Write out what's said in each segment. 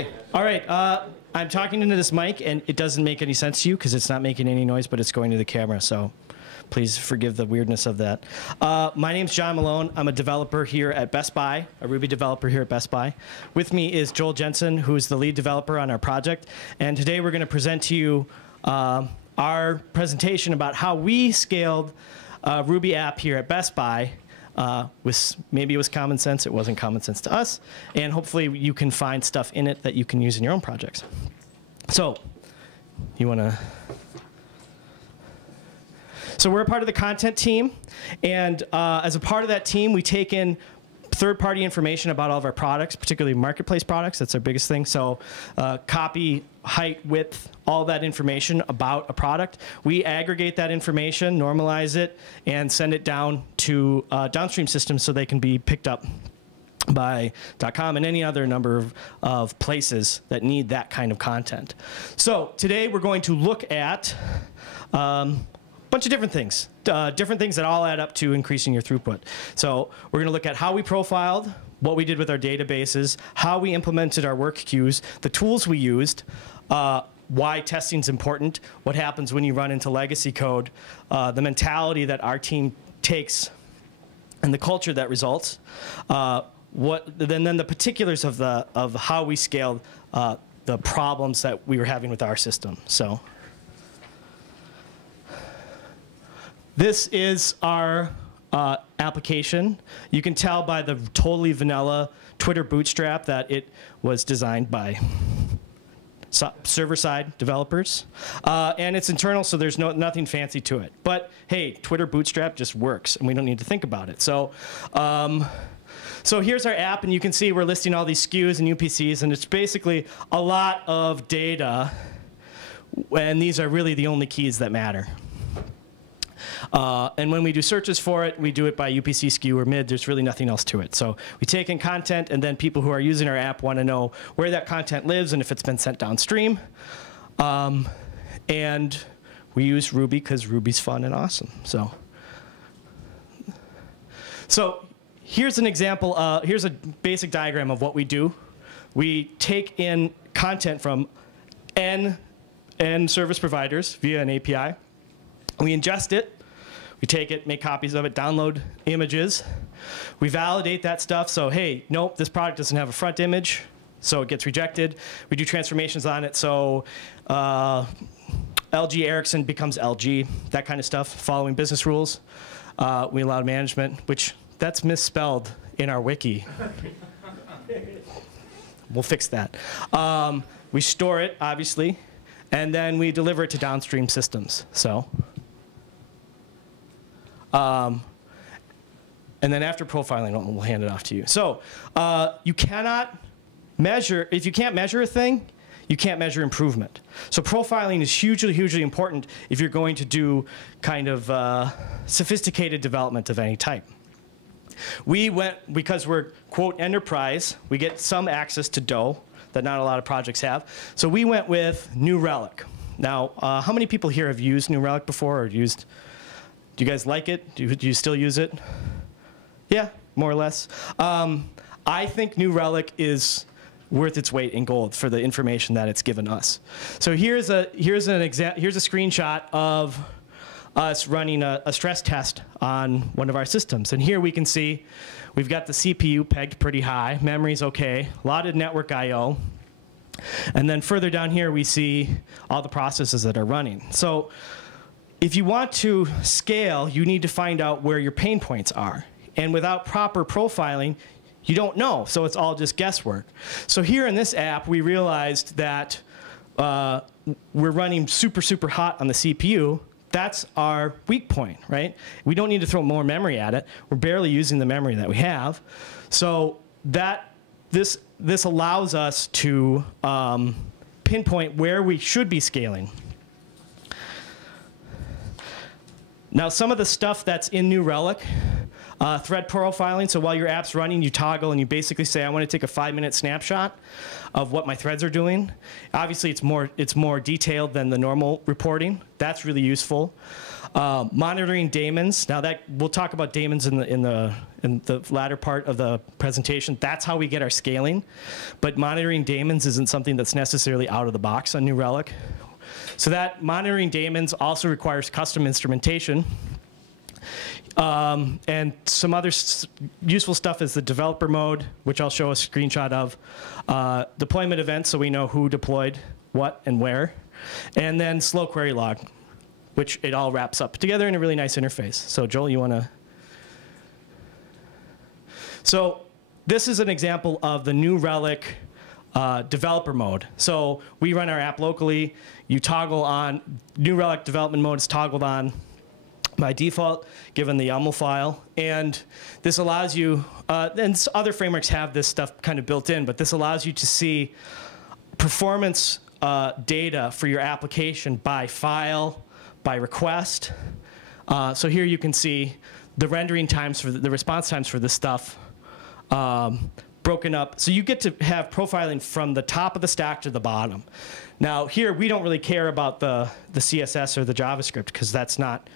Okay, all right. I'm talking into this mic, and it doesn't make any sense to you because it's not making any noise, but it's going to the camera, so please forgive the weirdness of that. My name's John Malone. I'm a developer here at Best Buy, a Ruby developer here at Best Buy. With me is Joel Jensen, who's the lead developer on our project, and today we're going to present to you our presentation about how we scaled a Ruby app here at Best Buy. Maybe it was common sense, it wasn't common sense to us, and hopefully you can find stuff in it that you can use in your own projects. So, So we're a part of the content team, and as a part of that team, we take in third-party information about all of our products, particularly marketplace products. That's our biggest thing. So copy, height, width, all that information about a product. We aggregate that information, normalize it, and send it down to downstream systems so they can be picked up by .com and any other number of places that need that kind of content. So today we're going to look at bunch of different things that all add up to increasing your throughput. So we're going to look at how we profiled, what we did with our databases, how we implemented our work queues, the tools we used, why testing's important, what happens when you run into legacy code, the mentality that our team takes, and the culture that results. Then the particulars of how we scaled the problems that we were having with our system. So. This is our application. You can tell by the totally vanilla Twitter bootstrap that it was designed by server-side developers. And it's internal, so there's nothing fancy to it. But hey, Twitter bootstrap just works, and we don't need to think about it. So, so here's our app, and you can see we're listing all these SKUs and UPCs, and it's basically a lot of data, and these are really the only keys that matter. And when we do searches for it, we do it by UPC, SKU, or mid. There's really nothing else to it. So we take in content, and then people who are using our app want to know where that content lives and if it's been sent downstream. And we use Ruby because Ruby's fun and awesome. So here's an example. Here's a basic diagram of what we do. We take in content from N service providers via an API. We ingest it, we take it, make copies of it, download images. We validate that stuff, so hey, nope, this product doesn't have a front image, so it gets rejected. We do transformations on it, so LG Ericsson becomes LG, that kind of stuff, following business rules. We allow management, which that's misspelled in our wiki. We'll fix that. We store it, obviously, and then we deliver it to downstream systems, so. And then after profiling, we'll hand it off to you. So you cannot measure, if you can't measure a thing, you can't measure improvement. So profiling is hugely, hugely important if you're going to do kind of sophisticated development of any type. We went, because we're, quote, enterprise, we get some access to dough that not a lot of projects have. So we went with New Relic. Now, how many people here have used New Relic before or used? Do you guys like it? Do you still use it? Yeah, more or less. I think New Relic is worth its weight in gold for the information that it's given us. So here's a screenshot of us running a stress test on one of our systems. And here we can see we've got the CPU pegged pretty high, memory's okay, a lot of network I/O. And then further down here we see all the processes that are running. So if you want to scale, you need to find out where your pain points are. And without proper profiling, you don't know, so it's all just guesswork. So here in this app, we realized that we're running super, super hot on the CPU. That's our weak point, right? We don't need to throw more memory at it. We're barely using the memory that we have. So this allows us to pinpoint where we should be scaling. Now, some of the stuff that's in New Relic, thread profiling, so while your app's running, you toggle and you basically say, I want to take a 5-minute snapshot of what my threads are doing. Obviously, it's more detailed than the normal reporting. That's really useful. Monitoring daemons. Now that we'll talk about daemons in the latter part of the presentation. That's how we get our scaling. But monitoring daemons isn't something that's necessarily out of the box on New Relic. So that monitoring daemons also requires custom instrumentation. And some other useful stuff is the developer mode, which I'll show a screenshot of. Deployment events, so we know who deployed what and where. And then slow query log, which it all wraps up together in a really nice interface. So Joel, you want to? So this is an example of the New Relic developer mode. So we run our app locally. You toggle on, New Relic development mode is toggled on by default, given the YAML file. And this allows you, and other frameworks have this stuff kind of built in, but this allows you to see performance data for your application by file, by request. So here you can see the rendering times for the response times for this stuff broken up. So you get to have profiling from the top of the stack to the bottom. Now here we don't really care about the CSS or the JavaScript because that's not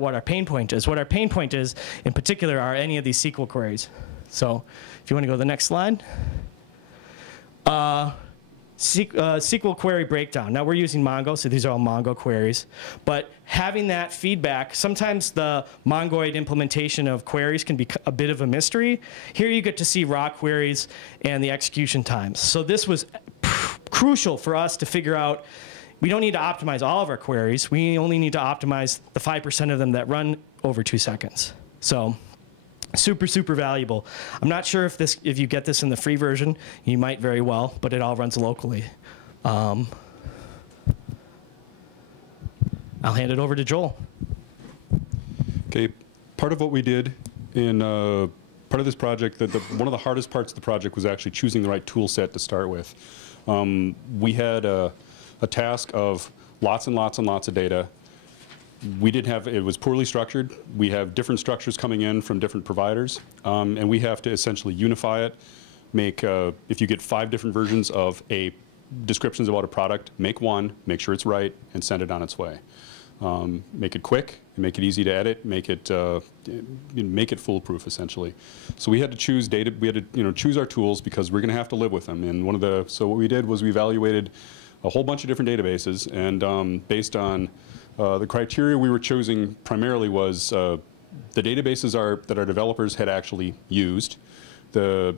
what our pain point is. What our pain point is, in particular, are any of these SQL queries. So if you want to go to the next slide. SQL query breakdown. Now we're using Mongo, so these are all Mongo queries. But having that feedback, sometimes the Mongoid implementation of queries can be a bit of a mystery. Here you get to see raw queries and the execution times. So this was crucial for us to figure out. We don't need to optimize all of our queries. We only need to optimize the 5% of them that run over 2 seconds. So super, super valuable. I'm not sure if you get this in the free version. You might very well, but it all runs locally. I'll hand it over to Joel. Okay, part of what we did in part of this project, one of the hardest parts of the project was actually choosing the right tool set to start with. We had a task of lots and lots and lots of data. We didn't have, it was poorly structured. We have different structures coming in from different providers, and we have to essentially unify it, make, if you get 5 different versions of descriptions about a product, make one, make sure it's right, and send it on its way. Make it quick, make it easy to edit, make it foolproof essentially. So we had to choose data, we had to choose our tools because we're going to have to live with them. And so what we did was we evaluated a whole bunch of different databases, and based on the criteria we were choosing primarily was the databases that our developers had actually used, the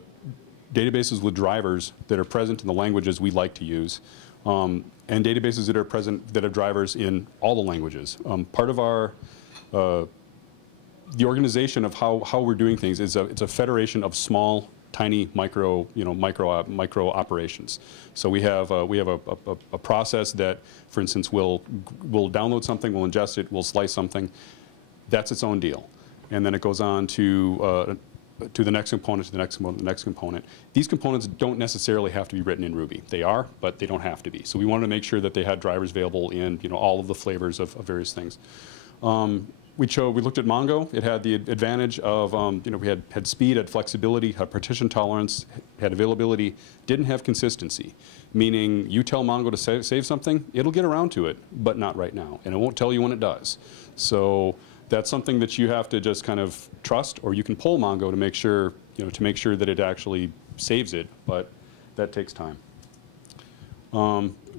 databases with drivers that are present in the languages we like to use, and databases that are present that have drivers in all the languages. Part of our the organization of how we're doing things is it's a federation of small, tiny micro operations. So we have a process that, for instance, we'll download something, we'll ingest it, we'll slice something. That's its own deal, and then it goes on to the next component, to the next component, the next component. These components don't necessarily have to be written in Ruby. They are, but they don't have to be. So we wanted to make sure that they had drivers available in all of the flavors of various things. We looked at Mongo. It had the advantage of, we had speed, had flexibility, had partition tolerance, had availability, didn't have consistency. Meaning you tell Mongo to save something, it'll get around to it, but not right now. And it won't tell you when it does. So that's something that you have to just kind of trust, or you can pull Mongo to make sure, that it actually saves it, but that takes time.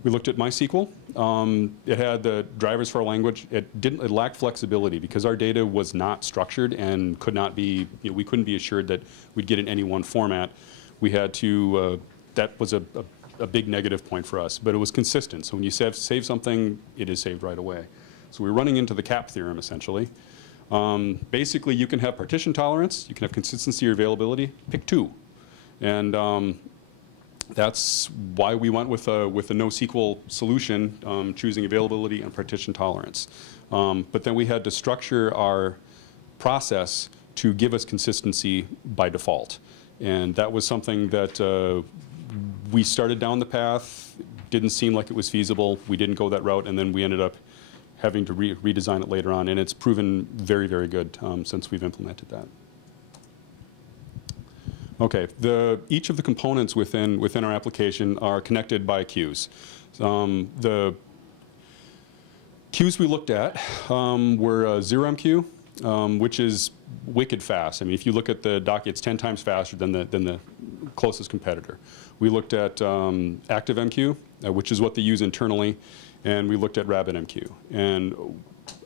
We looked at MySQL. It had the drivers for our language. It lacked flexibility because our data was not structured and could not be, we couldn't be assured that we'd get in any one format. We had to, that was a big negative point for us, but it was consistent. So when you save something, it is saved right away. So we're running into the CAP theorem, essentially. Basically, you can have partition tolerance, you can have consistency or availability, pick 2. And that's why we went with a NoSQL solution, choosing availability and partition tolerance. But then we had to structure our process to give us consistency by default. And that was something that we started down the path, didn't seem like it was feasible, we didn't go that route, and then we ended up having to redesign it later on, and it's proven very, very good since we've implemented that. Okay, each of the components within our application are connected by queues. Queues we looked at were Theorem queue, which is wicked fast. I mean, if you look at the doc, it's 10 times faster than the closest competitor. We looked at ActiveMQ, which is what they use internally, and we looked at RabbitMQ. And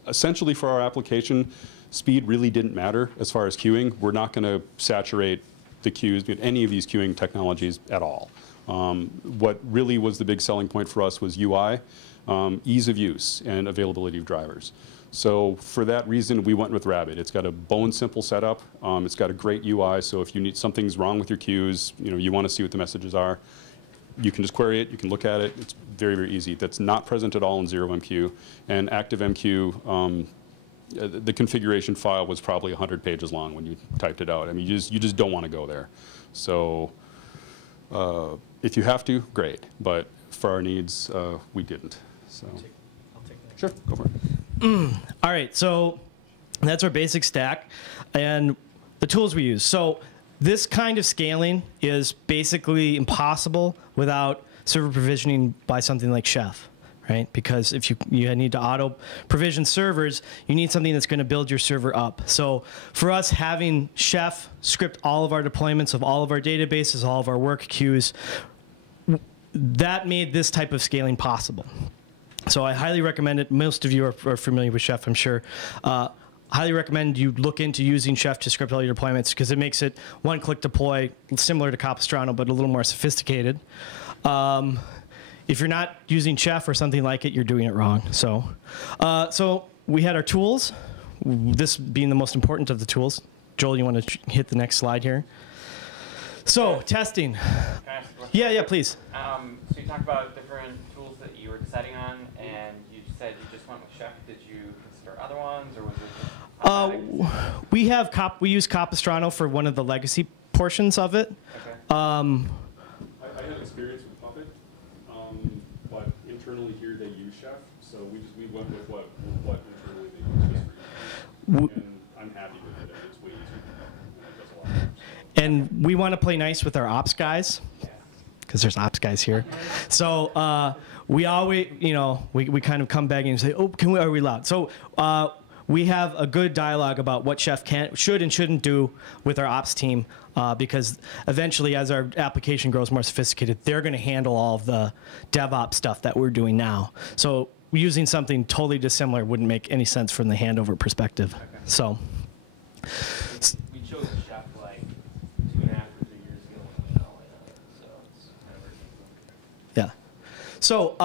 essentially for our application, speed really didn't matter as far as queuing. We're not going to saturate the queues, any of these queuing technologies at all. What really was the big selling point for us was UI, ease of use, and availability of drivers. So for that reason, we went with Rabbit. It's got a bone simple setup. It's got a great UI. So if you need something's wrong with your queues, you want to see what the messages are, you can just query it. You can look at it. It's very, very easy. That's not present at all in ZeroMQ. And ActiveMQ, the configuration file was probably 100 pages long when you typed it out. I mean, you just don't want to go there. So if you have to, great. But for our needs, we didn't. So. I'll take that. Sure, go for it. All right, so that's our basic stack and the tools we use. So this kind of scaling is basically impossible without server provisioning by something like Chef, right? Because if you need to auto provision servers, you need something that's going to build your server up. So for us, having Chef script all of our deployments of all of our databases, all of our work queues, that made this type of scaling possible. So I highly recommend it. Most of you are familiar with Chef, I'm sure. Highly recommend you look into using Chef to script all your deployments because it makes it one-click deploy, similar to Capistrano, but a little more sophisticated. If you're not using Chef or something like it, you're doing it wrong. So we had our tools, this being the most important of the tools. Joel, you want to hit the next slide here? So testing. Can I ask a question? Yeah, please. So you talked about different tools that you were deciding on, and you said you just went with Chef. Did you consider other ones, or was it? We use Capistrano for one of the legacy portions of it. Okay. I had experience with Puppet, but internally here they use Chef, so we went with what internally they use for you. And I'm happy with it. It's way easier. It does a lot more. And we want to play nice with our ops guys, because there's ops guys here. So we always, we kind of come begging and say, oh, are we allowed? So we have a good dialogue about what Chef should and shouldn't do with our ops team, because eventually, as our application grows more sophisticated, they're going to handle all of the DevOps stuff that we're doing now. So using something totally dissimilar wouldn't make any sense from the handover perspective. Okay. So. We chose Chef like 2.5 or 3 years ago when we went all in on it, so it's kind of. Yeah. So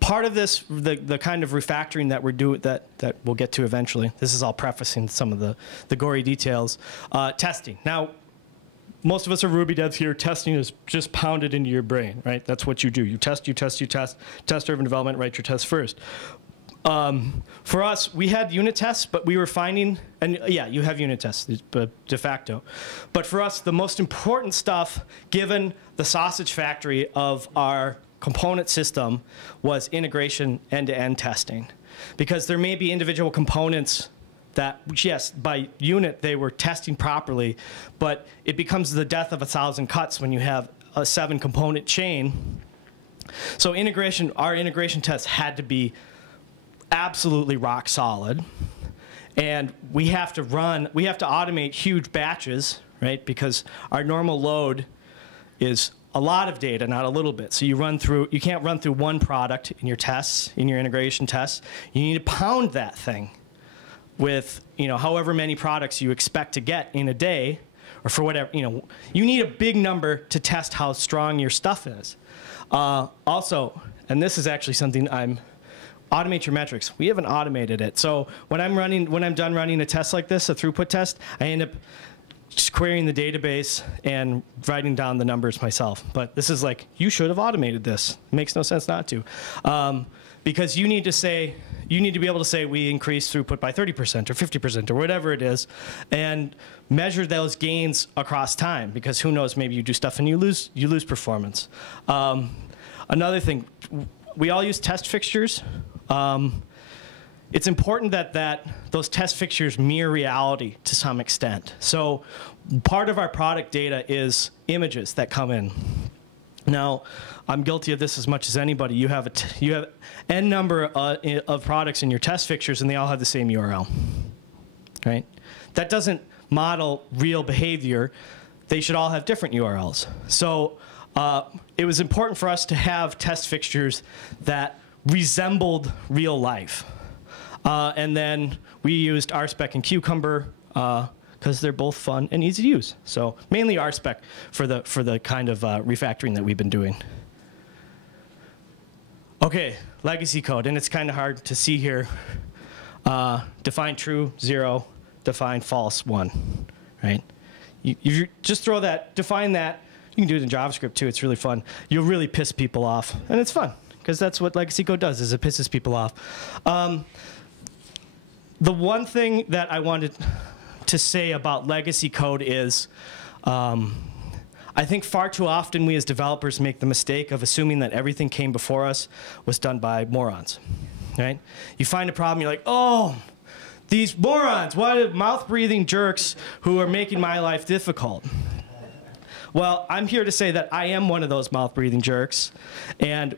part of this, the kind of refactoring that we're doing, that we'll get to eventually, this is all prefacing some of the gory details, testing. Now, most of us are Ruby devs here. Testing is just pounded into your brain, right? That's what you do. You test, test-driven development, write your tests first. For us, we had unit tests, but we were finding, and yeah, you have unit tests, de facto. But for us, the most important stuff, given the sausage factory of our component system, was integration end-to-end testing. Because there may be individual components that, yes, by unit they were testing properly, but it becomes the death of 1,000 cuts when you have a 7-component chain. So our integration tests had to be absolutely rock solid. And we have to automate huge batches, right? Because our normal load is a lot of data, not a little bit. So you can't run through one product in your tests, in your integration tests. You need to pound that thing with, however many products you expect to get in a day, or for whatever, you need a big number to test how strong your stuff is. Also, and this is actually something automate your metrics. We haven't automated it. So when I'm done running a test like this, a throughput test, I end up just querying the database and writing down the numbers myself. But this is like, you should have automated this. It makes no sense not to. Because you need to be able to say we increased throughput by 30% or 50% or whatever it is, and measure those gains across time. Because who knows, maybe you do stuff and you lose performance. Another thing, we all use test fixtures. It's important that those test fixtures mirror reality to some extent. So part of our product data is images that come in. Now, I'm guilty of this as much as anybody. You have you have n number of products in your test fixtures, and they all have the same URL, right? That doesn't model real behavior. They should all have different URLs. So it was important for us to have test fixtures that resembled real life. And then we used RSpec and Cucumber because they're both fun and easy to use. So mainly RSpec for the kind of refactoring that we've been doing. Okay, legacy code, and it's kind of hard to see here. Define true, 0, define false, 1, right? You just throw that, define that. You can do it in JavaScript too, it's really fun. You'll really piss people off, and it's fun, because that's what legacy code does, is it pisses people off. The one thing that I wanted to say about legacy code is I think far too often we as developers make the mistake of assuming that everything came before us was done by morons, right? You find a problem, you're like, oh, these morons, what mouth-breathing jerks who are making my life difficult. Well, I'm here to say that I am one of those mouth-breathing jerks, and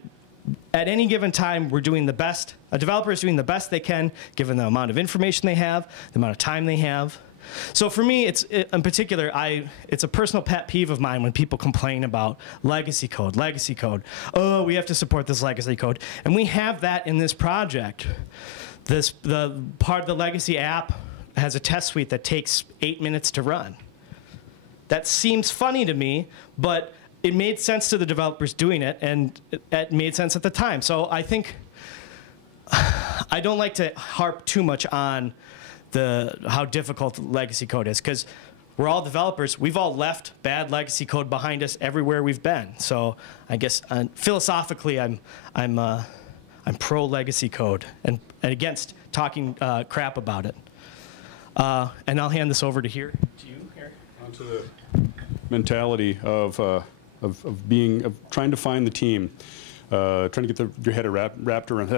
at any given time, we're doing the best. A developer is doing the best they can, given the amount of information they have, the amount of time they have. So for me, in particular, it's a personal pet peeve of mine when people complain about legacy code, legacy code. Oh, we have to support this legacy code. And we have that in this project. The part of the legacy app has a test suite that takes 8 minutes to run. That seems funny to me, but it made sense to the developers doing it, and it made sense at the time. So I think I don't like to harp too much on how difficult legacy code is, because we're all developers. We've all left bad legacy code behind us everywhere we've been. So I guess philosophically, I'm pro legacy code and against talking crap about it. And I'll hand this over to you here. Onto the mentality of trying to find the team, trying to get your head wrapped around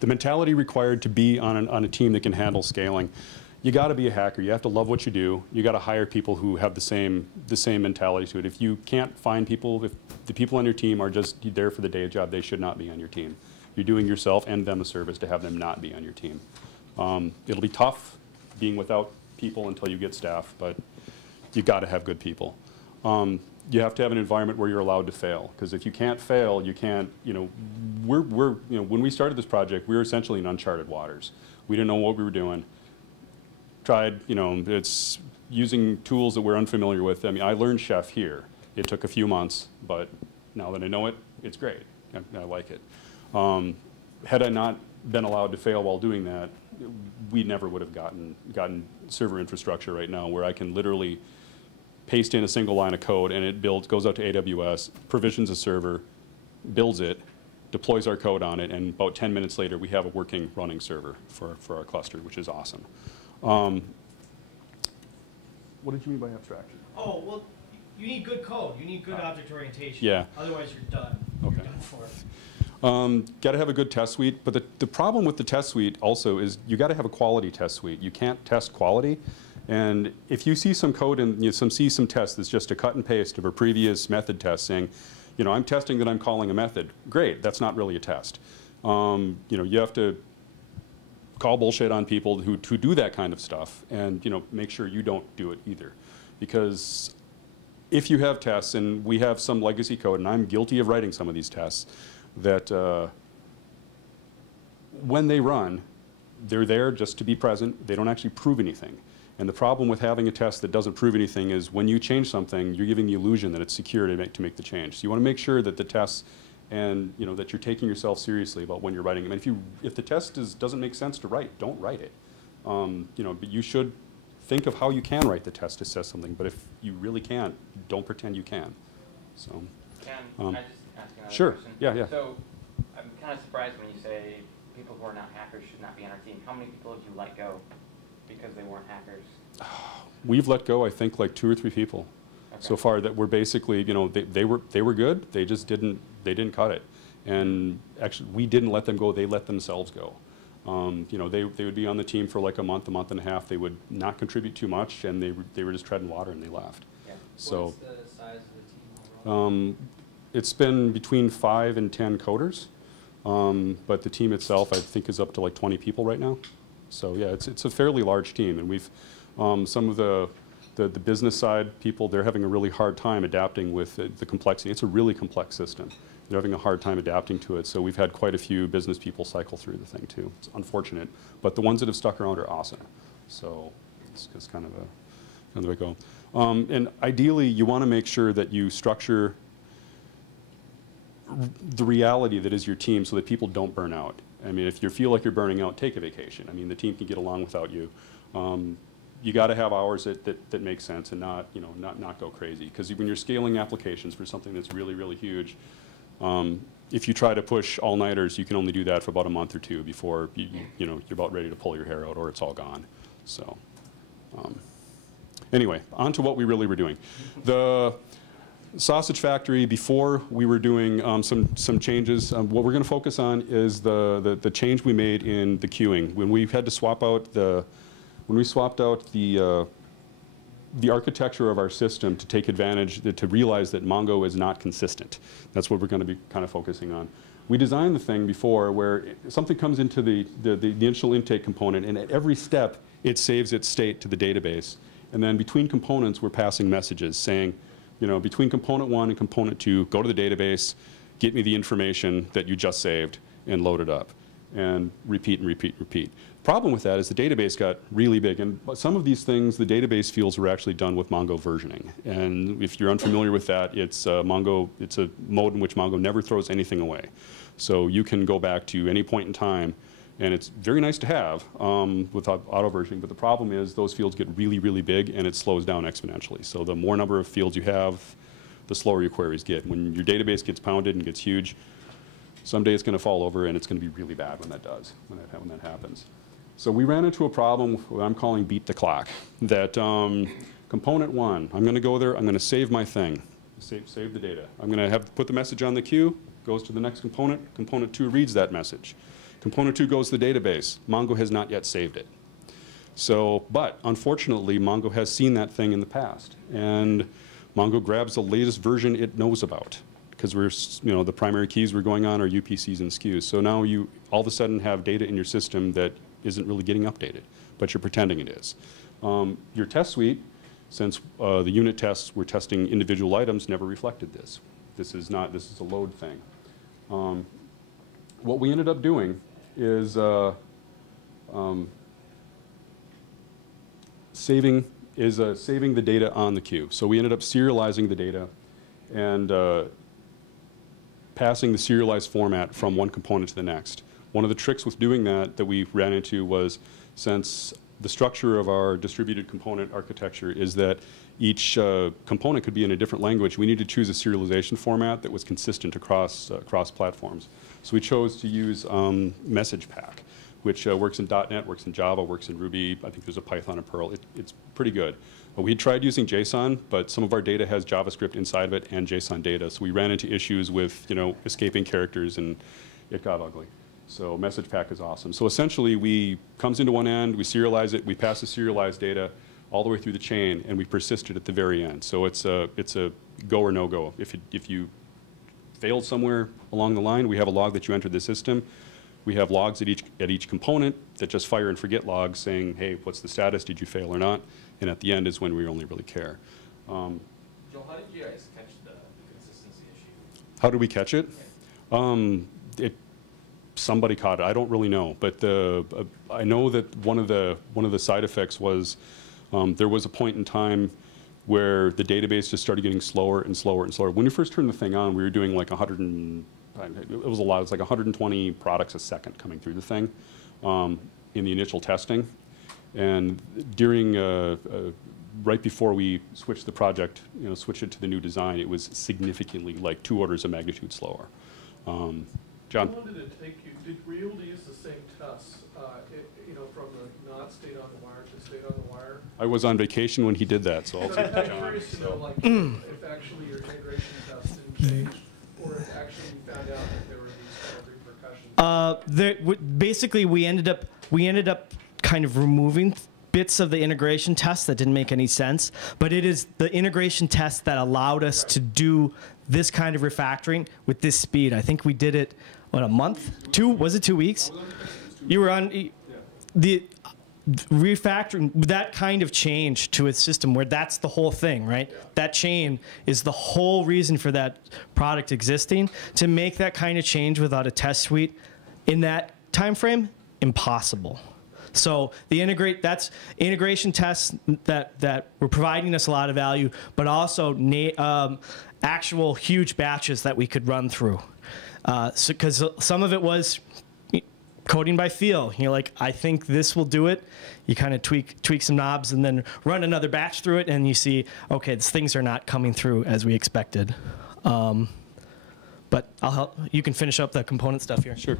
the mentality required to be on a team that can handle scaling. You got to be a hacker. You have to love what you do. You got to hire people who have the same mentality to it. If you can't find people, if the people on your team are just there for the day job, they should not be on your team. You're doing yourself and them a service to have them not be on your team. It'll be tough being without people until you get staff, but you got to have good people. You have to have an environment where you're allowed to fail, because if you can't fail, you can't. When we started this project, we were essentially in uncharted waters. We didn't know what we were doing. Tried, it's using tools that we're unfamiliar with. I mean, I learned Chef here. It took a few months, but now that I know it, it's great. I like it. Had I not been allowed to fail while doing that, we never would have gotten server infrastructure right now, where I can literally paste in a single line of code, and it goes out to AWS, provisions a server, builds it, deploys our code on it, and about 10 minutes later, we have a working, running server for our cluster, which is awesome. What did you mean by abstraction? Oh, well, you need good code. You need good object orientation. Yeah. Otherwise, you're done. Okay. You're done for it. Got to have a good test suite, but the problem with the test suite also is you got to have a quality test suite. You can't test quality. And if you see some code and see some test that's just a cut and paste of a previous method test saying, I'm testing that I'm calling a method. Great, that's not really a test. You have to call bullshit on people who do that kind of stuff, and make sure you don't do it either. Because if you have tests, and we have some legacy code, and I'm guilty of writing some of these tests, that when they run, they're there just to be present. They don't actually prove anything. And the problem with having a test that doesn't prove anything is when you change something, you're giving the illusion that it's secure to make the change. So you want to make sure that the tests and that you're taking yourself seriously about when you're writing them. And if the test doesn't make sense to write, don't write it. But you should think of how you can write the test to say something. But if you really can't, don't pretend you can. So. Can I just ask another sure. question? Yeah. So I'm kind of surprised when you say people who are not hackers should not be on our team. How many people have you let go because they weren't hackers? We've let go, I think, like 2 or 3 people so far that were basically, they were good. They just didn't cut it. And actually, we didn't let them go. They let themselves go. They would be on the team for like a month and a half. They would not contribute too much, and they were just treading water, and they left. Yeah. So, what's the size of the team overall? it's been between 5 and 10 coders, but the team itself, I think, is up to like 20 people right now. So yeah, it's a fairly large team, and we've some of the business side people, they're having a really hard time adapting with the complexity. It's a really complex system. They're having a hard time adapting to it. So we've had quite a few business people cycle through the thing too. It's unfortunate, but the ones that have stuck around are awesome. So it's kind of the way to go. And ideally, you want to make sure that you structure the reality that is your team so that people don't burn out. I mean, if you feel like you're burning out, take a vacation. I mean, the team can get along without you. You got to have hours that make sense and not go crazy. Because when you're scaling applications for something that's really, really huge, if you try to push all-nighters, you can only do that for about a month or two before you're about ready to pull your hair out or it's all gone. So anyway, on to what we really were doing. The Sausage Factory, before we were doing some changes, what we're going to focus on is the change we made in the queuing. When we had to swap out the architecture of our system to take advantage, to realize that Mongo is not consistent. That's what we're going to be kind of focusing on. We designed the thing before where something comes into the initial intake component, and at every step, it saves its state to the database. And then between components, we're passing messages saying, between component 1 and component 2, go to the database, get me the information that you just saved, and load it up. And repeat and repeat and repeat. Problem with that is the database got really big, and some of these things, the database fields were actually done with Mongo versioning. And if you're unfamiliar with that, it's Mongo. It's a mode in which Mongo never throws anything away. So you can go back to any point in time, and it's very nice to have with auto versioning. But the problem is those fields get really, really big, and it slows down exponentially. So the more number of fields you have, the slower your queries get. When your database gets pounded and gets huge, someday it's going to fall over, and it's going to be really bad when that does, when that happens. So we ran into a problem what I'm calling beat the clock. That component 1, I'm going to go there, I'm going to save my thing, save the data. I'm going to put the message on the queue, goes to the next component. Component 2 reads that message. Component 2 goes to the database. Mongo has not yet saved it. So, but unfortunately, Mongo has seen that thing in the past, and Mongo grabs the latest version it knows about. Because the primary keys we're going on are UPCs and SKUs. So now you all of a sudden have data in your system that isn't really getting updated, but you're pretending it is. Your test suite, since the unit tests were testing individual items, never reflected this. This is a load thing. What we ended up doing is saving the data on the queue. So we ended up serializing the data and passing the serialized format from one component to the next. One of the tricks with doing that we ran into was, since the structure of our distributed component architecture is that each component could be in a different language, we needed to choose a serialization format that was consistent across platforms. So we chose to use Message Pack, which works in .NET, works in Java, works in Ruby. I think there's a Python and Perl. It's pretty good. We had tried using JSON, but some of our data has JavaScript inside of it and JSON data. So we ran into issues with escaping characters, and it got ugly. So Message Pack is awesome. So essentially, comes into one end, we serialize it, we pass the serialized data all the way through the chain, and we persist it at the very end. So it's a go or no go. If you failed somewhere along the line, we have a log that you entered the system. We have logs at each component that just fire and forget logs saying, hey, what's the status? Did you fail or not? And at the end is when we only really care. Joel, how did you guys catch the consistency issue? How did we catch it? Somebody caught it. I don't really know, but I know that one of the side effects was there was a point in time where the database just started getting slower and slower and slower. When we first turned the thing on, we were doing like it was a lot. It was like 120 products a second coming through the thing in the initial testing. And during, right before we switched the project, switched it to the new design, it was significantly, like 2 orders of magnitude slower. John? How long did it take you? Were you able to use the same tests, from the not state on the wire to state on the wire? I was on vacation when he did that, so I'll take it to John. I'm curious to know, like, if actually your integration tests didn't change, or if actually you found out that there were these kind of repercussions. Basically, we ended up kind of removing bits of the integration test that didn't make any sense, but it is the integration test that allowed us to do this kind of refactoring with this speed. I think we did it, what, a month? Was it 2 weeks? You were on the refactoring, that kind of change to a system where that's the whole thing, right? That chain is the whole reason for that product existing. To make that kind of change without a test suite in that time frame, impossible. So the integration tests that were providing us a lot of value, but also actual huge batches that we could run through. Because some of it was coding by feel. You're like, I think this will do it. You kind of tweak some knobs and then run another batch through it, and you see, okay, things are not coming through as we expected. But I'll help. You can finish up the component stuff here. Sure.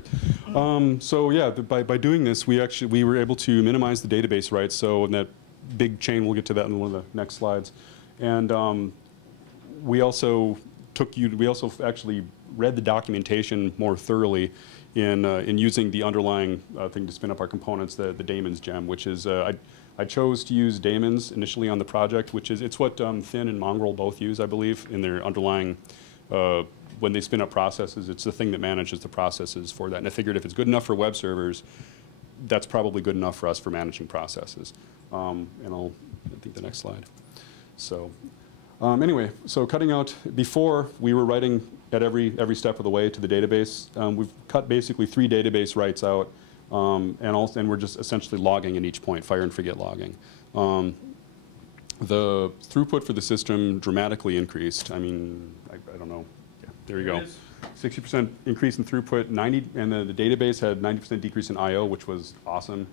So yeah, by doing this, we were able to minimize the database writes. So in that big chain, we'll get to that in one of the next slides. And we also actually read the documentation more thoroughly in using the underlying thing to spin up our components, the daemons gem, which is I chose to use daemons initially on the project, which is it's what Thin and Mongrel both use, I believe, in their underlying. When they spin up processes, it's the thing that manages the processes for that. And I figured if it's good enough for web servers, that's probably good enough for us for managing processes. And I think the next slide. So anyway, so cutting out, before we were writing at every step of the way to the database. We've cut basically 3 database writes out, and we're just essentially logging at each point, fire and forget logging. The throughput for the system dramatically increased. I mean, I don't know. There you go. 60% increase in throughput, and the database had 90% decrease in I/O, which was awesome.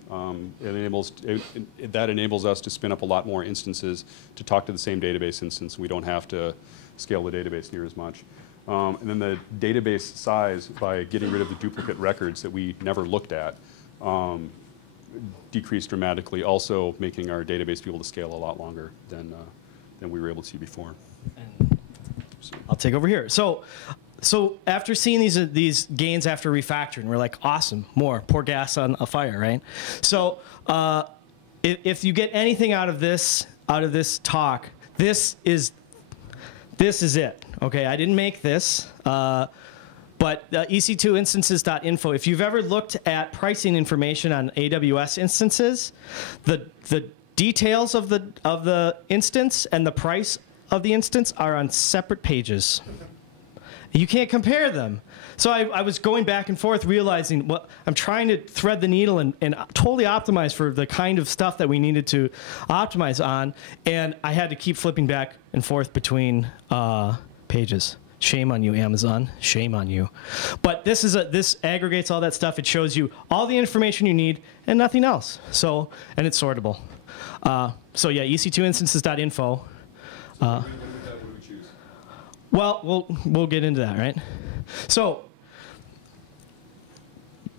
That enables us to spin up a lot more instances to talk to the same database instance. We don't have to scale the database near as much. And then the database size, by getting rid of the duplicate records that we never looked at, decreased dramatically, also making our database be able to scale a lot longer than we were able to before. I'll take over here. So after seeing these gains after refactoring, we're like, awesome, more, pour gas on a fire, right? So if you get anything out of this talk, this is it. Okay, I didn't make this, but ec2instances.info. If you've ever looked at pricing information on AWS instances, the details of the instance and the price of the instance are on separate pages. You can't compare them. So I was going back and forth realizing, well, I'm trying to thread the needle and totally optimize for the kind of stuff that we needed to optimize on, and I had to keep flipping back and forth between pages. Shame on you, Amazon. Shame on you. But this aggregates all that stuff. It shows you all the information you need and nothing else. So, and it's sortable. So yeah, ec2instances.info. What do we choose? Well, we'll get into that, right? So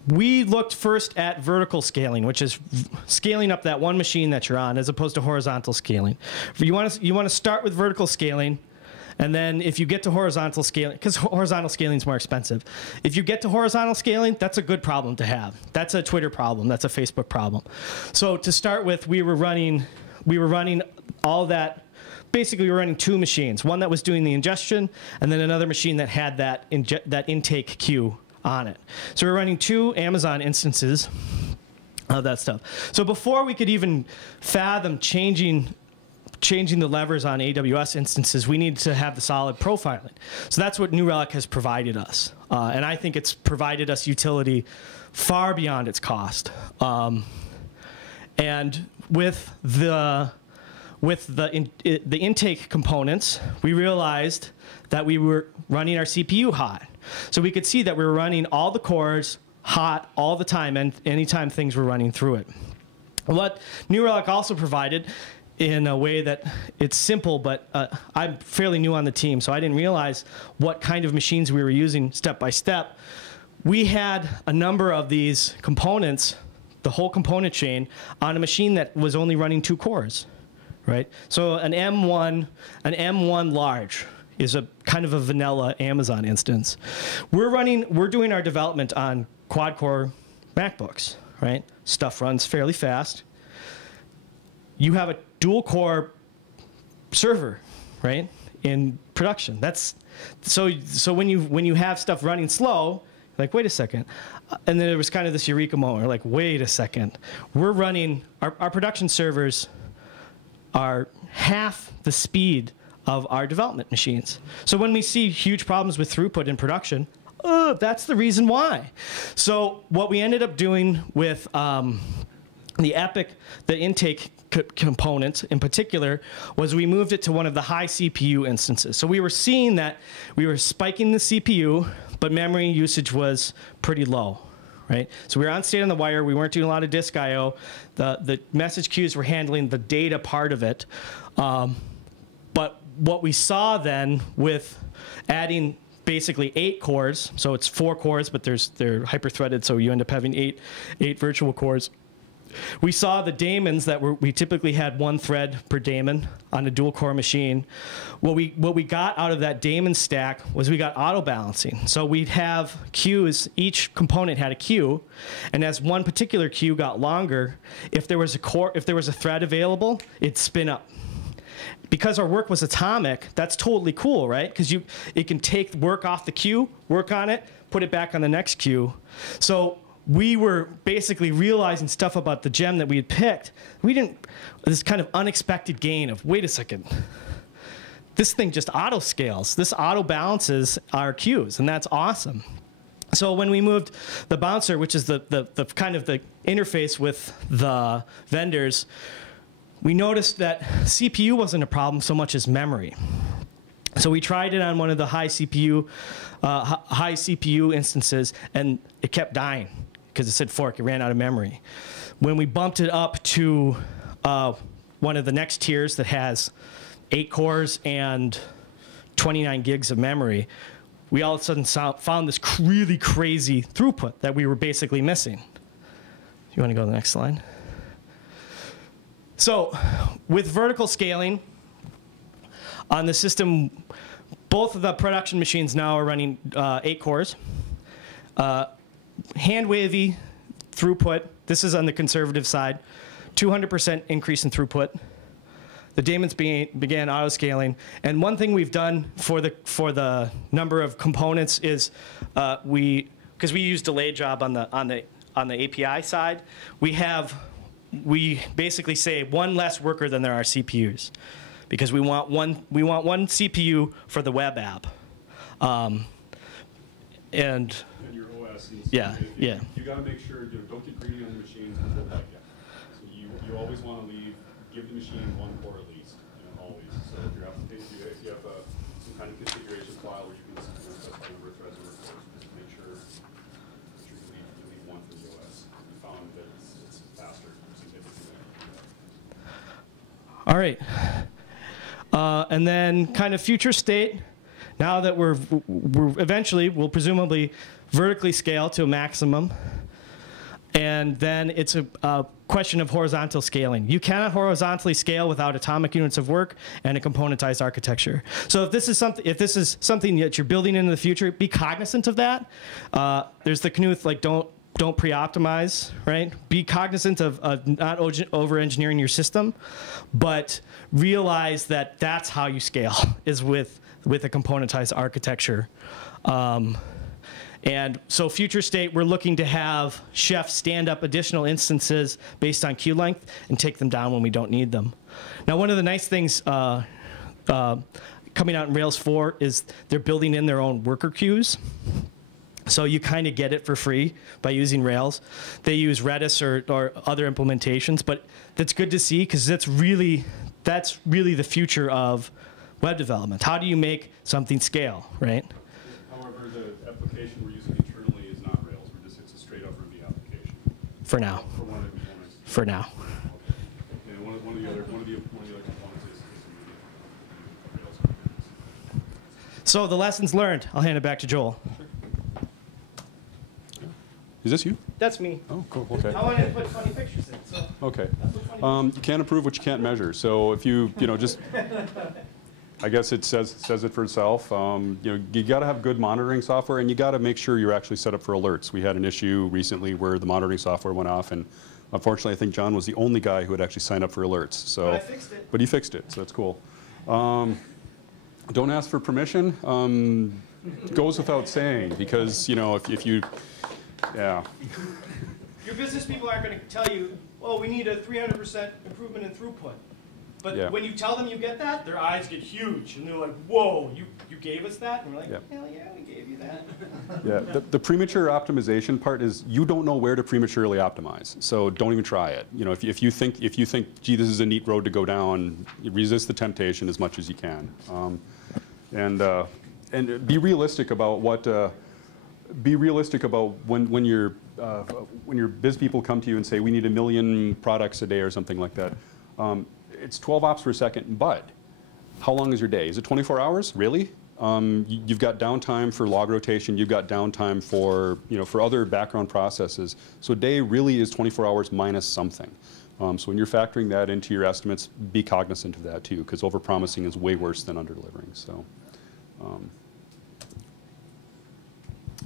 we looked first at vertical scaling, which is scaling up that one machine that you're on, as opposed to horizontal scaling. You want to start with vertical scaling, and then if you get to horizontal scaling, because horizontal scaling is more expensive. If you get to horizontal scaling, that's a good problem to have. That's a Twitter problem. That's a Facebook problem. So to start with, we were running all that. Basically, we were running 2 machines, one that was doing the ingestion, and then another machine that had that intake queue on it. So we're running 2 Amazon instances of that stuff. So before we could even fathom changing the levers on AWS instances, we needed to have the solid profiling. So that's what New Relic has provided us. And I think it's provided us utility far beyond its cost. And with the intake components, we realized that we were running our CPU hot. So we could see that we were running all the cores hot all the time, and anytime things were running through it. What New Relic also provided, in a way that it's simple, but I'm fairly new on the team, so I didn't realize what kind of machines we were using step by step. We had a number of these components, the whole component chain, on a machine that was only running 2 cores. Right? So an M1 large is a kind of a vanilla Amazon instance. We're doing our development on quad-core MacBooks, right? Stuff runs fairly fast. You have a dual-core server, right? in production. So when you have stuff running slow, like, wait a second. And then there was kind of this eureka moment. We're like, wait a second. We're running, our production servers are half the speed of our development machines. So when we see huge problems with throughput in production, that's the reason why. So what we ended up doing with the intake component in particular, was we moved it to one of the high CPU instances. So we were seeing that we were spiking the CPU, but memory usage was pretty low, right? So we were on state on the wire. We weren't doing a lot of disk I/O. The message queues were handling the data part of it. But what we saw then with adding basically 8 cores, so it's 4 cores, but they're hyper-threaded, so you end up having eight virtual cores. We saw the daemons that we typically had 1 thread per daemon on a dual core machine. What we got out of that daemon stack was we got auto balancing. So we'd have queues, each component had a queue, and as one particular queue got longer, if there was a thread available, it'd spin up. Because our work was atomic, that's totally cool, right? Because it can take work off the queue, work on it, put it back on the next queue. So we were basically realizing stuff about the gem that we had picked. This kind of unexpected gain of, wait a second, this thing just auto scales. This auto balances our queues, and that's awesome. So when we moved the bouncer, which is the kind of the interface with the vendors, we noticed that CPU wasn't a problem so much as memory. So we tried it on one of the high CPU instances, and it kept dying because it said fork. It ran out of memory. When we bumped it up to one of the next tiers that has 8 cores and 29 gigs of memory, we all of a sudden found this really crazy throughput that we were basically missing. You want to go to the next slide? So with vertical scaling on the system, both of the production machines now are running 8 cores. Hand-wavy throughput, this is on the conservative side, 200% increase in throughput. The daemons began auto-scaling. And one thing we've done for the number of components is because we use delayed job on the API side, we basically say 1 less worker than there are CPUs, because we want one CPU for the web app, and your OS needs yeah. You got to make sure you don't get greedy on the machines and go like that. So you always want to give the machine 1 core at least, always. So if you have some kind of configuration file where you can specify number of threads or cores, just make sure you leave 1 for the OS. We found that it's faster significantly. All right. And then kind of future state, now that we're eventually, we'll presumably vertically scale to a maximum. And then it's a question of horizontal scaling. You cannot horizontally scale without atomic units of work and a componentized architecture. So if this is something that you're building into the future, be cognizant of that. There's the Knuth, like, don't pre-optimize, right? Be cognizant of not over-engineering your system, but realize that that's how you scale, is with a componentized architecture. And so future state, we're looking to have Chef stand up additional instances based on queue length and take them down when we don't need them. Now, one of the nice things coming out in Rails 4 is they're building in their own worker queues. So you kind of get it for free by using Rails. They use Redis or other implementations, but that's good to see, because that's really the future of web development. How do you make something scale, right? However, the application we're using internally is not Rails. It's a straight up Ruby application. For now. For one of the components. For now. Okay. And one of the other components is Rails. So the lessons learned. I'll hand it back to Joel. Is this you? That's me. Oh, cool. Okay. I wanted to put funny pictures in. So Okay. You can't improve what you can't measure. So if you just, I guess it says it for itself. You got to have good monitoring software, and you got to make sure you're actually set up for alerts. We had an issue recently where the monitoring software went off, and unfortunately, I think John was the only guy who had actually signed up for alerts. So, but I fixed it. But he fixed it, so that's cool. Don't ask for permission. Goes without saying, because, you know, if you, yeah. Your business people aren't going to tell you, oh, we need a 300% improvement in throughput. But Yeah. when you tell them you get that, their eyes get huge. And they're like, whoa, you gave us that? And we're like, Yeah. hell yeah, we gave you that. Yeah, the premature optimization part is you don't know where to prematurely optimize, so don't even try it. You know, if you think, gee, this is a neat road to go down, you resist the temptation as much as you can, and be realistic about what. Be realistic about when your biz people come to you and say we need 1 million products a day or something like that. It's 12 ops per second, but how long is your day? Is it 24 hours? Really? You've got downtime for log rotation. You've got downtime for for other background processes. So a day really is 24 hours minus something. So when you're factoring that into your estimates, be cognizant of that too, because overpromising is way worse than underdelivering. So,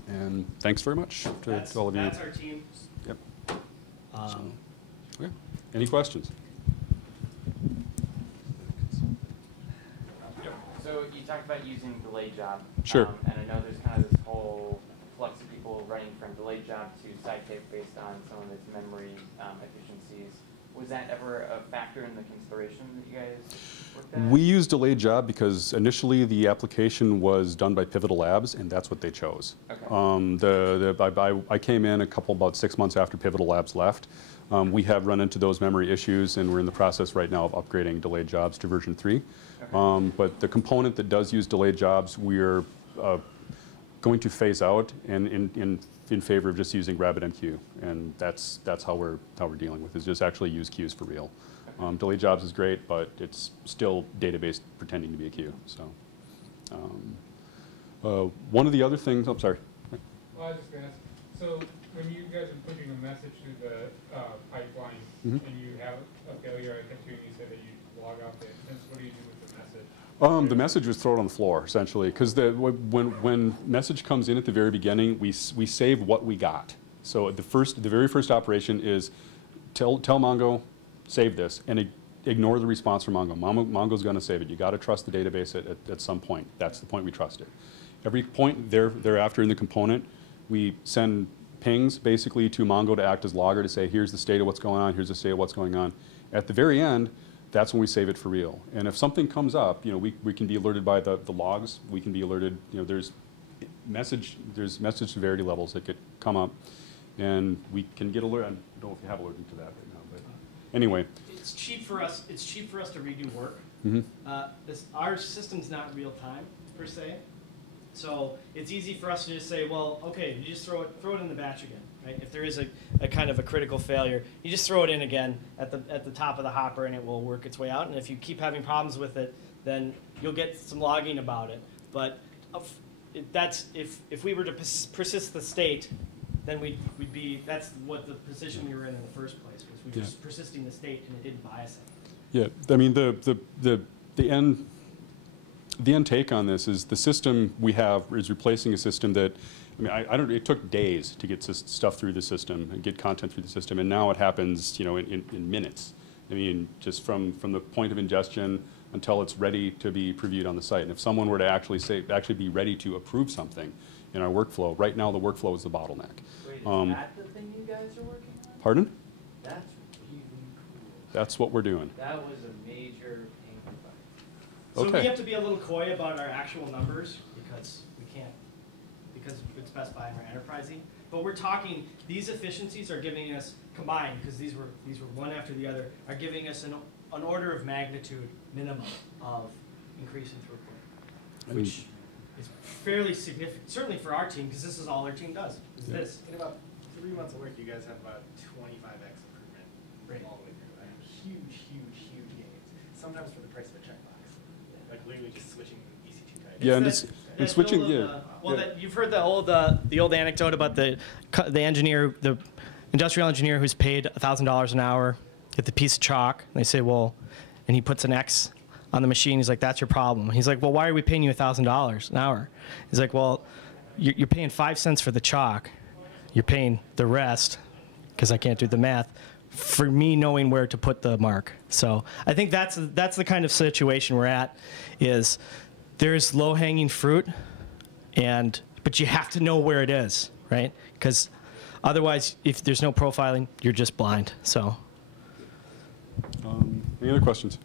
and thanks very much to all of you. That's our team. Yep. Okay. Any questions? So you talked about using delayed job. Sure. And I know there's kind of this whole flux of people running from delayed job to sidekick based on some of its memory efficiencies. Was that ever a factor in the consideration that you guys worked at? We used delayed job because initially the application was done by Pivotal Labs, and that's what they chose. Okay. I came in about 6 months after Pivotal Labs left. We have run into those memory issues, and we're in the process right now of upgrading delayed jobs to version 3. Okay. But the component that does use delayed jobs, we're going to phase out and in favor of just using RabbitMQ, and that's how we're dealing with it, is just actually use queues for real. Delayed jobs is great, but it's still database pretending to be a queue. So one of the other things, I'm sorry. Well, I was just going to ask, so when you guys are pushing a message through the pipeline and you have a failure, I kept hearing you say that you log off the instance, what do you do with the message? The message was thrown on the floor, essentially, because when message comes in at the very beginning, we save what we got. So the very first operation is tell Mongo, save this, and ignore the response from Mongo. Mongo's going to save it. You got to trust the database at some point. That's the point we trust it. Every point thereafter in the component, we send pings basically to Mongo to act as logger to say, here's the state of what's going on, here's the state of what's going on. At the very end, that's when we save it for real. And if something comes up, we can be alerted by the logs. We can be alerted. There's message severity levels that come up, and we can get alerted. I don't know if you have alerting to that right now, but anyway. It's cheap for us. It's cheap for us to redo work. Mm-hmm. Our system's not real time per se, so it's easy for us to just say, well, okay, you just throw it in the batch again. Right? If there is a kind of a critical failure, you just throw it in again at the top of the hopper, and it will work its way out. And if you keep having problems with it, then you'll get some logging about it. But if we were to persist the state, then that's what the position we were in the first place, was we were just persisting the state, and it didn't bias it. Yeah, I mean the end take on this is the system we have is replacing a system that. I mean, it took days to get stuff through the system and get content through the system, and now it happens, in minutes. I mean, just from the point of ingestion until it's ready to be previewed on the site. And if someone were to actually be ready to approve something in our workflow, right now the workflow is the bottleneck. Wait, is that the thing you guys are working on? Pardon? That's really cool. That's what we're doing. That was a major pain point. So Okay. we have to be a little coy about our actual numbers because it's specifying our enterprising. But we're talking, these efficiencies are giving us, combined, because these were one after the other, are giving us an order of magnitude minimum of increase in throughput, which is fairly significant, certainly for our team, because this is all our team does, is this. In about 3 months of work, you guys have about 25x improvement all the way through. Huge gains. Sometimes for the price of a checkbox. Like literally just switching EC2 type. Yeah, and switching, you've heard the old anecdote about the engineer, the industrial engineer who's paid $1,000 an hour, get the piece of chalk, and they say, well, and he puts an X on the machine. He's like, that's your problem. He's like, well, why are we paying you $1,000 an hour? He's like, well, you're paying 5 cents for the chalk. You're paying the rest, because I can't do the math, for me knowing where to put the mark. So I think that's the kind of situation we're at, is there's low-hanging fruit, but you have to know where it is, right? Because otherwise, if there's no profiling, you're just blind. So, any other questions?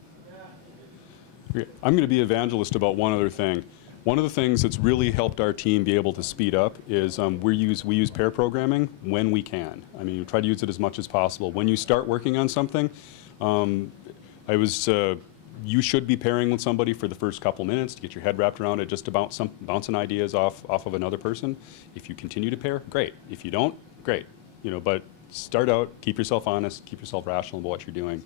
Okay, I'm going to be evangelist about one other thing. One of the things that's really helped our team be able to speed up is we use pair programming when we can. I mean, we try to use it as much as possible. When you start working on something, you should be pairing with somebody for the first couple minutes to get your head wrapped around it, just about bouncing ideas off of another person. If you continue to pair, great. If you don't, great. You know, but start out, keep yourself honest, keep yourself rational about what you're doing.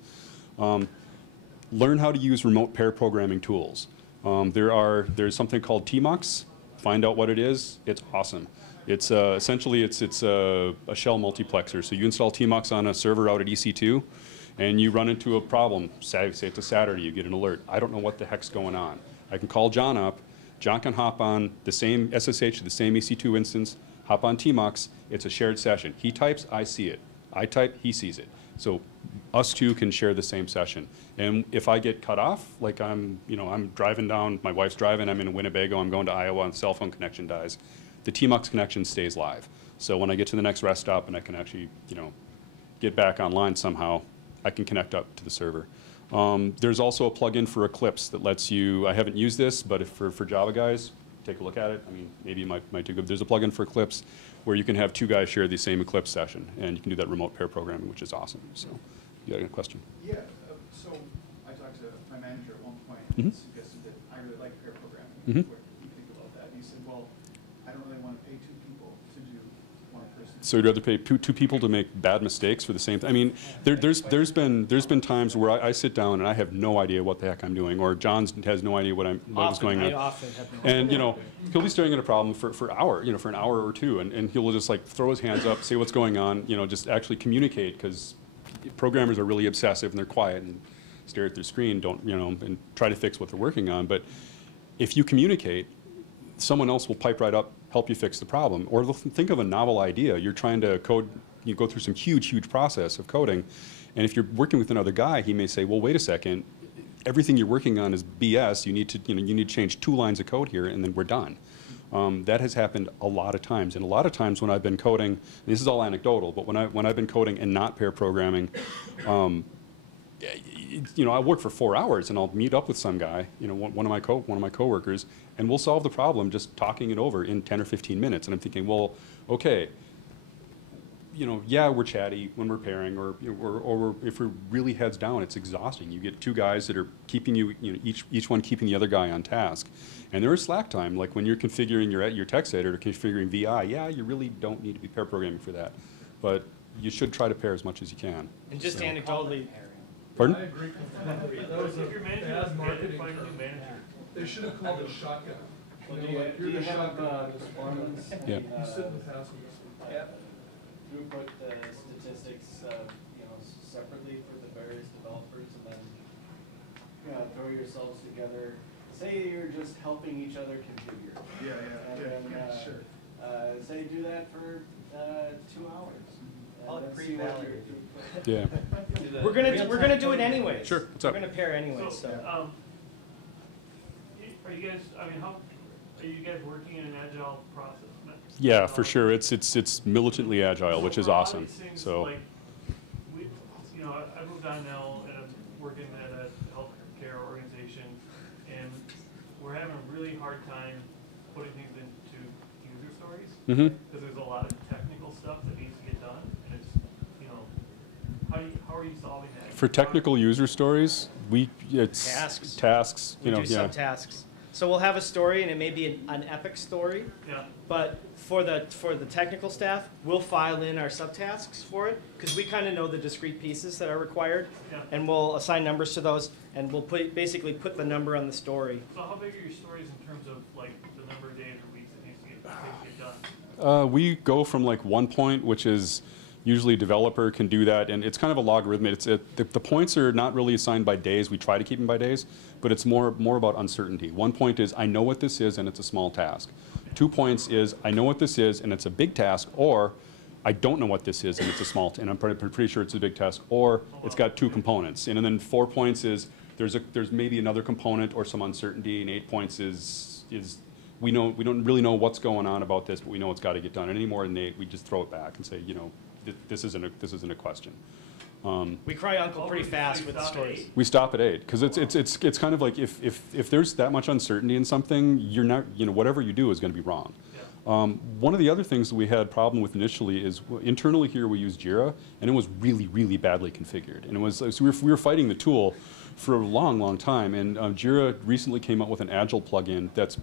Learn how to use remote pair programming tools. There's something called tmux. Find out what it is. It's awesome. It's essentially it's a shell multiplexer. So you install tmux on a server out at EC2, and you run into a problem. Say it's a Saturday, you get an alert. I don't know what the heck's going on. I can call John up. John can hop on the same SSH to the same EC2 instance, hop on tmux. It's a shared session. He types, I see it. I type, he sees it. So us two can share the same session. And if I get cut off, like I'm driving down, my wife's driving, I'm in Winnebago, I'm going to Iowa, and cell phone connection dies, the tmux connection stays live. So when I get to the next rest stop and I can actually, get back online somehow, I can connect up to the server. There's also a plugin for Eclipse that lets you, I haven't used this, but if for Java guys, take a look at it. I mean, maybe you might do good. There's a plugin for Eclipse where you can have two guys share the same Eclipse session, and you can do that remote pair programming, which is awesome. So, you got a question? Yeah. So I talked to my manager at one point and suggested that I really like pair programming. What do you think about that? And he said, well, I don't really want to pay two people to do one person. So you'd rather pay two people to make bad mistakes for the same thing? I mean, there's been times where I sit down and I have no idea what the heck I'm doing, or John has no idea what is going on. I often have no And he'll be staring at a problem for an hour or two, and he'll just like throw his hands up, say what's going on, just actually communicate, because programmers are really obsessive and they're quiet and stare at their screen, and try to fix what they're working on. But if you communicate, someone else will pipe right up, help you fix the problem. Or they'll think of a novel idea. You're trying to code, you go through some huge process of coding, and if you're working with another guy, he may say, well, wait a second, everything you're working on is BS. You need to change 2 lines of code here, and then we're done. That has happened a lot of times, and a lot of times when I've been coding, and this is all anecdotal, but when I've been coding and not pair programming, I work for 4 hours and I'll meet up with some guy, one of my coworkers, and we'll solve the problem just talking it over in 10 or 15 minutes. And I'm thinking, well, okay, yeah, we're chatty when we're pairing, or if we're really heads down, it's exhausting. You get 2 guys that are keeping each one keeping the other guy on task. And there is slack time, like when you're configuring your text editor, configuring VI, yeah, you really don't need to be pair programming for that. But you should try to pair as much as you can. And just anecdotally. Pardon? I agree completely. That was a bad marketing term. They should have called it shotgun. You're the shotgun. Yeah. You sit in the passenger seat. Yep. Throughput the statistics, separately for the various developers, and then throw yourselves together. Say you're just helping each other configure. Sure. Say do that for 2 hours. Let's see what you're Yeah. We're gonna do it anyways. Sure. What's up? We're gonna pair anyways. So. Are you guys? I mean, how are you guys working in an agile process? Yeah, for sure. It's militantly agile, which is awesome. So. Like, I moved on now, and I'm working at a healthcare organization, and we're having a really hard time putting things into user stories because there's a lot of technical stuff that needs to get done, and it's how are you solving that? For technical user stories, it's tasks. We do subtasks. So we'll have a story, and it may be an epic story. Yeah. But for the technical staff, we'll file in our subtasks for it, because we kind of know the discrete pieces that are required, and we'll assign numbers to those, and we'll basically put the number on the story. So how big are your stories in terms of like the number of days or weeks it needs to get done? We go from like 1 point, which is usually a developer can do that, and it's kind of a logarithmic. The points are not really assigned by days. We try to keep them by days, but it's more about uncertainty. 1 point is I know what this is and it's a small task. 2 points is I know what this is and it's a big task, or I don't know what this is, and it's a small, and I'm pretty sure it's a big task, or it's got 2 components. And then 4 points is there's maybe another component or some uncertainty, and 8 points is we don't really know what's going on about this, but we know it's got to get done. And any more than 8, we just throw it back and say, you know, this isn't a question. We cry uncle pretty fast with the stories. We stop at 8 because it's kind of like if there's that much uncertainty in something, you're not, you know, whatever you do is going to be wrong. One of the other things that we had problem with initially is internally here we use Jira, and it was really, really badly configured. And it was, so we were fighting the tool for a long, long time, and Jira recently came out with an Agile plugin that's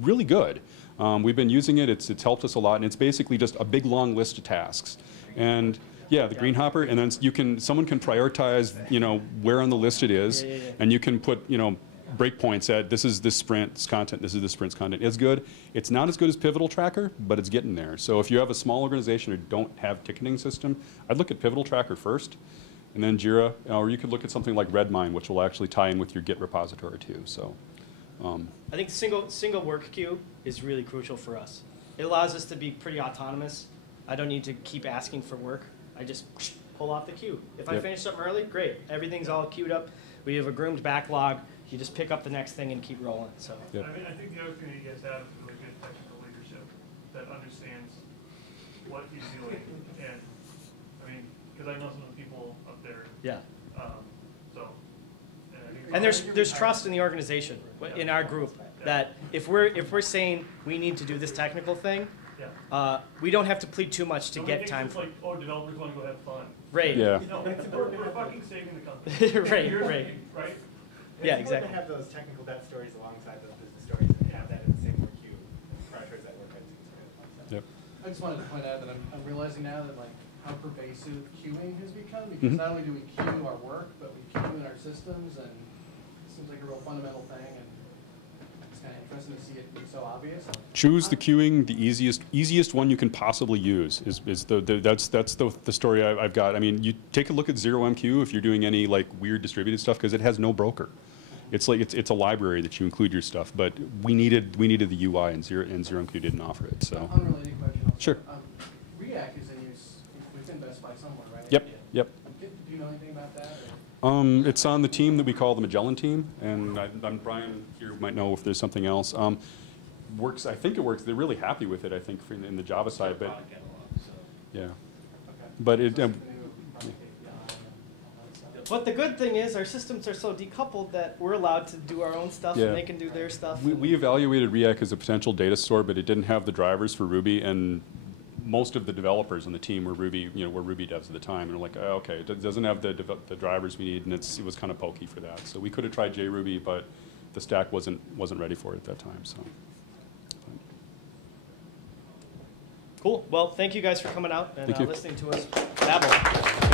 really good. We've been using it, it's helped us a lot, and it's basically just a big long list of tasks. And yeah, the green hopper, and then someone can prioritize, you know, where on the list it is, and you can put, you know, breakpoints at this is this sprint's content, this is this sprint's content. It's good. It's not as good as Pivotal Tracker, but it's getting there. So if you have a small organization or don't have ticketing system, I'd look at Pivotal Tracker first, and then Jira, or you could look at something like Redmine, which will actually tie in with your Git repository too. So, I think single work queue is really crucial for us. It allows us to be pretty autonomous. I don't need to keep asking for work. I just pull off the queue. If I finish something early, great. Everything's all queued up. We have a groomed backlog. You just pick up the next thing and keep rolling. So. yeah. I mean, I think the other thing that you guys have is really good technical leadership that understands what he's doing. And I mean, because I know some of the people up there. Yeah. So. And there's trust in the organization, in our group, that if we're saying we need to do this technical thing, we don't have to plead too much to get time for it. Like, oh, developers want to go have fun. Right. Yeah. No, we're fucking saving the company. Right. Right? Yeah, It's important exactly. to have those technical debt stories alongside those business stories and have that in the same work queue. Prioritize that work. I think it's good. Yep. I just wanted to point out that I'm realizing now that like how pervasive queuing has become, because not only do we queue our work, but we queue in our systems, and it seems like a real fundamental thing, and it's kind of interesting to see it be so obvious. Choose the queuing, the easiest one you can possibly use is that's the story I've got. I mean, you take a look at ZeroMQ if you're doing any like weird distributed stuff, because it has no broker. It's like it's a library that you include your stuff, but we needed the UI, and ZeroMQ didn't offer it. So Unrelated question. Also. Sure. React is in use within Best Buy somewhere, right? Yep. Do you know anything about that? It's on the team that we call the Magellan team, and Brian here might know if there's something else. Works. I think it works. They're really happy with it. I think in the Java side, but yeah. Okay. But it. But the good thing is our systems are so decoupled that we're allowed to do our own stuff and they can do their stuff. We evaluated React as a potential data store, but it didn't have the drivers for Ruby, and most of the developers on the team were Ruby, were Ruby devs at the time, and we're like, oh, okay, it doesn't have the drivers we need, and it was kind of pokey for that. So we could have tried JRuby, but the stack wasn't ready for it at that time. So. Cool. Well, thank you guys for coming out and Thank you. listening to us babble.